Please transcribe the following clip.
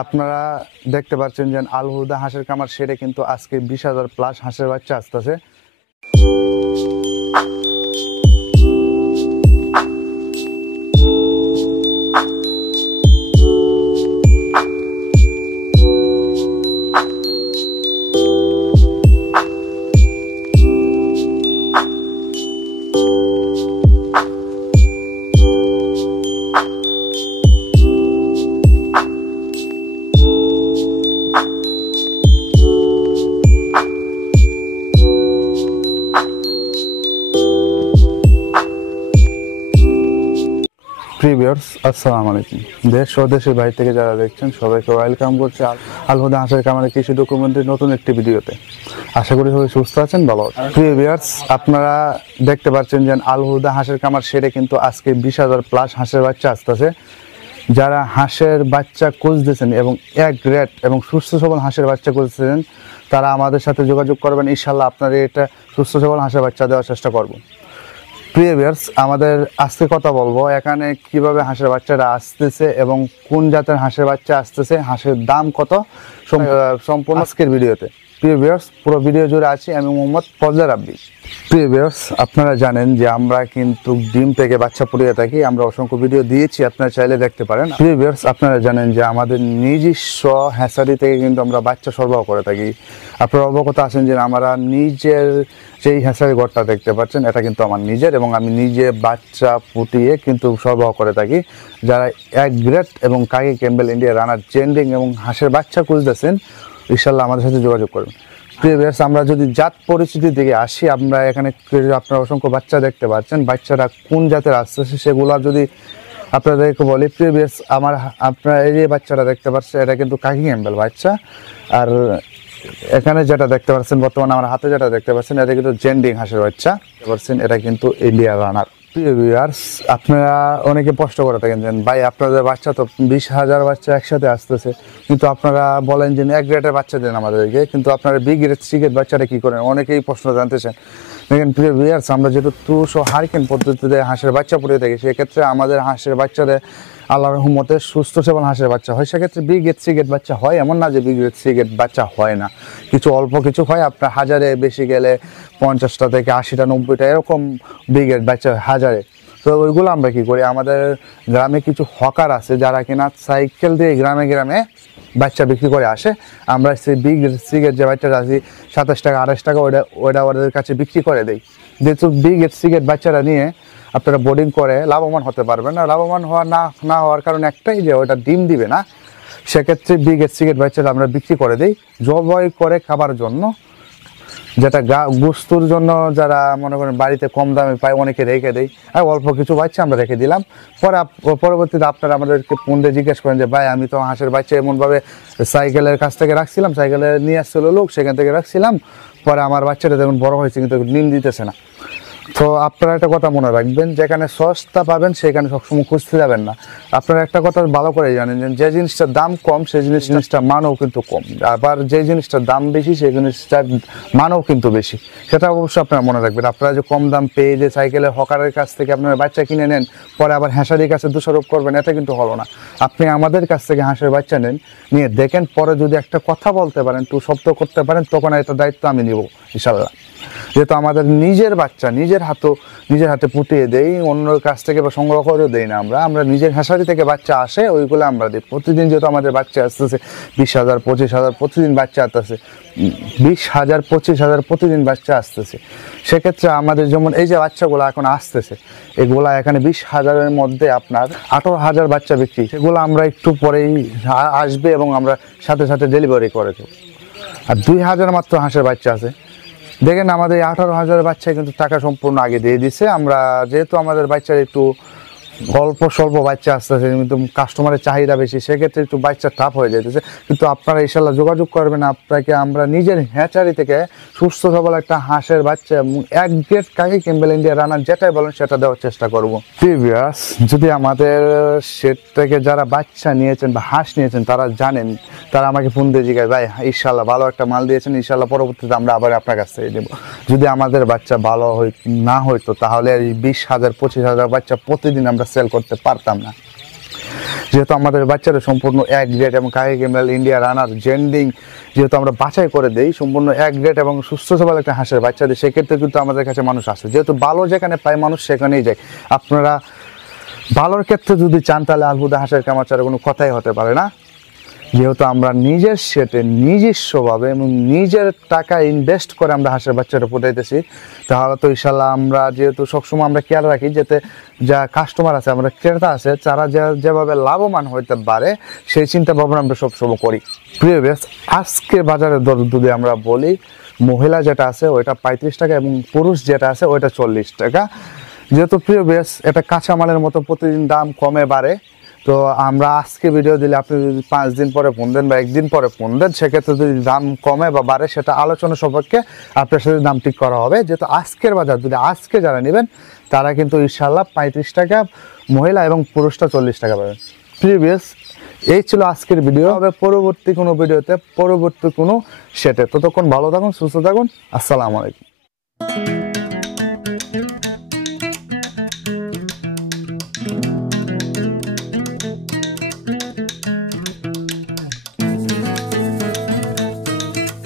আপনারা দেখতে পাচ্ছেন যে আল হুদা হাঁসের কামার সেরে কিন্তু আজকে 20,000 প্লাস হাঁসের বাচ্চা আসতেছে। ভিউয়ার্স আসসালামু আলাইকুম। দেশ ও দেশের বাইরে থেকে যারা দেখছেন সবাইকে ওয়েলকাম করছি আল হুদা হাঁসের কামারের কৃষি ডকুমেন্টারি নতুন একটি ভিডিওতে। আশা করি সবাই সুস্থ আছেন, ভালো আছেন। ভিউয়ার্স আপনারা দেখতে পাচ্ছেন যে আল হুদা হাঁসের কামার সেরে কিন্তু আজকে 20,000 প্লাস হাঁসের বাচ্চা আসতেছে। যারা হাঁসের বাচ্চা খুঁজতেছেন এবং এক গ্রেড এবং সুস্থ সবল হাঁসের বাচ্চা খুঁজতেছেন তারা আমাদের সাথে যোগাযোগ করবেন। ইনশাল্লাহ আপনাদের এটা সুস্থ সবল হাঁসের বাচ্চা দেওয়ার চেষ্টা করব। প্রিয় ভিউয়ার্স, আমাদের আজকে কথা বলবো এখানে কিভাবে হাঁসের বাচ্চাটা আসতেছে এবং কোন জাতের হাঁসের বাচ্চা আসতেছে, হাঁসের দাম কত, সম্পূর্ণ আজকের ভিডিওতে। প্রিয় ভিউয়ার্স, পুরো ভিডিও জুড়ে আছি আমি মোহাম্মদ ফজলে রাব্বি। প্রিয় ভিউয়ার্স, আপনারা জানেন যে আমরা কিন্তু ডিম থেকে বাচ্চা ফুটিয়ে থাকি, আমরা অসংখ্য ভিডিও দিয়েছি, আপনারা চাইলে দেখতে পারেন। প্রিয় ভিউয়ার্স, আপনারা জানেন যে আমাদের নিজস্ব হ্যাচারি থেকে কিন্তু আমরা বাচ্চা সরবরাহ করে থাকি। আপনারা অবগত আছেন যে আমরা নিজের যেই হ্যাচারি ঘরটা দেখতে পাচ্ছেন এটা কিন্তু আমার নিজের, এবং আমি নিজে বাচ্চা ফুটিয়ে কিন্তু সরবরাহ করে থাকি। যারা এক গ্রেড এবং কাকি ক্যাম্বেল ইন্ডিয়া রানার জেন্ডিং এবং হাঁসের বাচ্চা খুঁজতেছেন ইনশাল্লাহ আমাদের সাথে যোগাযোগ করবেন। প্রিয় ভিউয়ার্স, আমরা যদি জাত পরিস্থিতির দিকে আসি, আমরা এখানে আপনারা অসংখ্য বাচ্চা দেখতে পাচ্ছেন। বাচ্চারা কোন জাতের আসতেছে সেগুলো যদি আপনাদেরকে বলি, প্রিয় ভিউয়ার্স, আপনারা এই যে বাচ্চাটা দেখতে পাচ্ছেন এটা কিন্তু কাকি ক্যাম্বেল বাচ্চা। আর এখানে যেটা দেখতে পাচ্ছেন বর্তমানে আমার হাতে যেটা দেখতে পাচ্ছেন এটা কিন্তু জেন্ডিং হাঁসের বাচ্চা পাচ্ছেন, এটা কিন্তু ইন্ডিয়া রানার। প্রিয় ভিউয়ার্স, আপনারা অনেকে প্রশ্ন করে থাকেন যে ভাই আপনাদের বাচ্চা তো 20,000 বাচ্চা একসাথে আসতেছে, কিন্তু আপনারা বলেন যে এক গ্রেডের বাচ্চা দেন আমাদেরকে, কিন্তু আপনারা বি গ্রেড সি গ্রেড বাচ্চাটা কী করেন, অনেকেই প্রশ্ন জানতে চান। দেখেন প্রিয় ভিউয়ার্স, আমরা যেহেতু তুষ ও হারিকেন পদ্ধতিতে হাঁসের বাচ্চা পড়ে থাকি, সেক্ষেত্রে আমাদের হাঁসের বাচ্চাদের আল্লাহর রহমতে সুস্থ সবল হাঁসের বাচ্চা হয়। সেক্ষেত্রে বি গ্রেড সি গ্রেড বাচ্চা হয়, এমন না যে বি গ্রেড সি গ্রেড বাচ্চা হয় না, কিছু অল্প কিছু হয়। আপনার হাজারে বেশি গেলে 50টা থেকে 80টা 90টা এরকম বি গ্রেড বাচ্চা হাজারে। তো ওইগুলো আমরা কী করি, আমাদের গ্রামে কিছু হকার আছে যারা কিনা সাইকেল দিয়ে গ্রামে গ্রামে বাচ্চা বিক্রি করে আসে। আমরা সেই বি গ্রেড সি গ্রেড যে বাচ্চাটা আছে 27 টাকা 28 টাকা ওটা ওদের কাছে বিক্রি করে দিই। যেহেতু বি গ্রেড সি গ্রেড বাচ্চাটা নিয়ে আপনারা বোর্ডিং করে লাভবান হতে পারবেন না। লাভবান না হওয়ার কারণ একটাই যে ওটা ডিম দিবে না। সেক্ষেত্রে বি গ্রেড সি গ্রেড বাচ্চাটা আমরা বিক্রি করে দিই জবাই করে খাবার জন্য, যেটা গোস্তুর জন্য যারা মনে করেন বাড়িতে কম দামে পায় অনেকে রেখে দেয়। আর অল্প কিছু বাচ্চা আমরা রেখে দিলাম। পরবর্তীতে আপনারা আমাদেরকে ফোন দিয়ে জিজ্ঞেস করেন যে ভাই আমি তো হাঁসের বাচ্চা এমনভাবে সাইকেলের কাছ থেকে রাখছিলাম, সাইকেলে নিয়ে আসছিল লোক, সেখান থেকে রাখছিলাম, পরে আমার বাচ্চাটা যেমন বড় হয়েছে কিন্তু ডিম দিতেছে না। তো আপনারা একটা কথা মনে রাখবেন, যেখানে সস্তা পাবেন সেখানে সবসময় খুঁজতে যাবেন না। আপনারা একটা কথা ভালো করে জানেন যে জিনিসটার দাম কম সেই জিনিসটার মানও কিন্তু কম, আবার যে জিনিসটার দাম বেশি সেই জিনিসটার মানও কিন্তু বেশি, সেটা অবশ্যই আপনারা মনে রাখবেন। আপনারা যে কম দাম পেয়ে যে সাইকেলের হকারের কাছ থেকে আপনারা বাচ্চা কিনে নেন, পরে আবার হাঁসারির কাছে দোষারোপ করবেন, এটা কিন্তু হলো না। আপনি আমাদের কাছ থেকে হাঁসের বাচ্চা নেন, নিয়ে দেখেন, পরে যদি একটা কথা বলতে পারেন, একটু শব্দ করতে পারেন, তখন এটা দায়িত্ব আমি নিব ইনশাল্লাহ। যেহেতু আমাদের নিজের বাচ্চা নিজের হাতে ফুটিয়ে দেই, অন্যের কাছ থেকে বা সংগ্রহ করেও দেই না। আমরা নিজের হ্যাচারি থেকে বাচ্চা আসে ওইগুলো আমরা দিই। প্রতিদিন যেহেতু আমাদের বাচ্চা আসতেছে 20,000 25,000 প্রতিদিন বাচ্চা আসতেছে, 20,000 25,000 প্রতিদিন বাচ্চা আসতেছে। সেক্ষেত্রে আমাদের যেমন এই যে বাচ্চাগুলো এখন আসতেছে, এগুলা এখানে 20,000-এর মধ্যে আপনার 18,000 বাচ্চা বিক্রি, সেগুলো আমরা একটু পরেই আসবে এবং আমরা সাথে সাথে ডেলিভারি করে দেবো। আর 2,000 মাত্র হাঁসের বাচ্চা আছে। দেখেন আমাদের 18,000 বাচ্চা কিন্তু টাকা সম্পূর্ণ আগে দিয়ে দিছে। আমরা যেহেতু আমাদের বাচ্চার একটু অল্প স্বল্প বাচ্চা আসতেছে, কিন্তু কাস্টমারের চাহিদা বেশি, সেক্ষেত্রে একটু বাচ্চা টাফ হয়ে যাইতেছে। কিন্তু আপনারা ইনশাল্লাহ যোগাযোগ করবেন, আপনাকে আমরা নিজের হ্যাচারি থেকে সুস্থ সবল একটা হাঁসের বাচ্চা এক গ্রেড কাকি ক্যাম্বেল ইন্ডিয়া রানার যেটাই বলেন সেটা দেওয়ার চেষ্টা করবো। প্রিভিয়াস যদি আমাদের সেট থেকে যারা বাচ্চা নিয়েছেন বা হাঁস নিয়েছেন তারা জানেন, তারা আমাকে ফোন দিয়ে জিজ্ঞাসা ভাই ইনশাল্লাহ ভালো একটা মাল দিয়েছেন, ইনশাল্লাহ পরবর্তীতে আমরা আবার আপনার কাছ থেকে দেবো। যদি আমাদের বাচ্চা ভালো না হইতো তাহলে 20,000 25,000 বাচ্চা প্রতিদিন আমরা সেল করতে পারতাম না। যেহেতু আমাদের বাচ্চারা সম্পূর্ণ এক গ্রেড এবং কাহি ক্যামেল ইন্ডিয়া রানার জেন্ডিং যেহেতু আমরা বাছাই করে দেই সম্পূর্ণ এক গ্রেড এবং সুস্থ সবল একটা হাঁসের বাচ্চাদের, সেক্ষেত্রে কিন্তু আমাদের কাছে মানুষ আসে, যেহেতু ভালো যেখানে পায় মানুষ সেখানেই যায়। আপনারা ভালোর ক্ষেত্রে যদি চান তাহলে আল হুদা হাঁসের খামার ছাড়া কোনো কথাই হতে পারে না। যেহেতু আমরা নিজের সেটে নিজস্বভাবে এবং নিজের টাকা ইনভেস্ট করে আমরা হাঁসের বাচ্চাটা ফুটাইতেছি, তাহলে তো ইনশাল্লাহ আমরা যেহেতু সবসময় আমরা খেয়াল রাখি যাতে যা কাস্টমার আছে, আমরা ক্রেতা আছে, তারা যেভাবে লাভবান হইতে পারে সেই চিন্তা ভাবনা আমরা সবসময় করি। প্রিয় ভিউয়ার্স, আজকে বাজারের দর যদি আমরা বলি, মহিলা যেটা আছে ওইটা 35 টাকা এবং পুরুষ যেটা আছে ওইটা 40 টাকা। যেহেতু প্রিয় ভিউয়ার্স এটা কাঁচামালের মতো প্রতিদিন দাম কমে বাড়ে, তো আমরা আজকে ভিডিও দিলে আপনি যদি 5 দিন পরে ফোন দেন বা 1 দিন পরে ফোন দেন, সেক্ষেত্রে যদি দাম কমে বা বাড়ে সেটা আলোচনা সাপেক্ষে আপনার সাথে দাম ঠিক করা হবে। যেহেতু আজকের বাজার যদি আজকে যারা নেবেন তারা কিন্তু ইনশাল্লাহ 35 টাকা মহিলা এবং পুরুষটা 40 টাকা পাবেন। প্রিভিয়াস এই ছিল আজকের ভিডিও, হবে পরবর্তী কোনো ভিডিওতে পরবর্তী কোনো সেটে। ততক্ষণ ভালো থাকুন, সুস্থ থাকুন, আসসালামু আলাইকুম।